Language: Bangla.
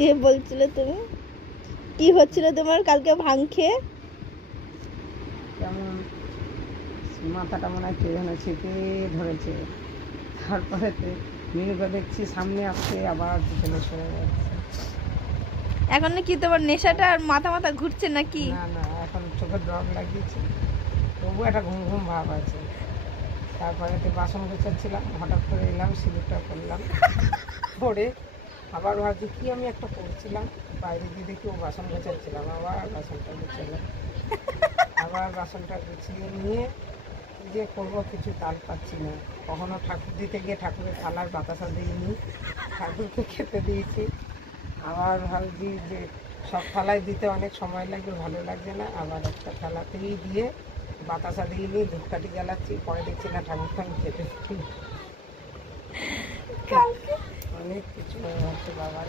যে বলছিলে তুমি কি হচ্ছিল তোমার কালকে ভাং খেয়ে? কেমন মাথাটা মনে হয় কে যেন চেপে ধরেছে। তারপরে মিনুকে দেখছি সামনে আসছে, আবার পিছনে সরে যাচ্ছে। এখন কি তোমার নেশাটা আর মাথা মাথা ঘুরছে নাকি? না না, এখন চোখে ড্রপ লাগিয়েছে, তবু একটা ঘুম ঘুম ভাব আছে। তারপরে বাসন গোছাচ্ছিলাম, হঠাৎ করে এলাম, সিঁদুরটা করলাম, পরে আবার ভাবছি কি আমি একটা করছিলাম, বাইরে গিয়ে দেখি ও বাসন গোছাচ্ছিলাম, আবার বাসনটা গুছালাম, আবার বাসনটা গুছিয়ে নিয়ে যে করবো কিছু তাল পাচ্ছি না। কখনো ঠাকুর দিতে গিয়ে ঠাকুরের থালার বাতাসা দিইনি, ঠাকুরকে খেতে দিয়েছি, আবার ভাবছি যে সব থালায় দিতে অনেক সময় লাগবে, ভালো লাগছে না, আবার একটা থালাতেই দিয়ে বাতাসা দিইনি, ধূপকাঠি জ্বালাচ্ছি, পরে দেখছি না ঠাকুরকে আমি খেতে দিই। অনেক কিছু হচ্ছে বাবার।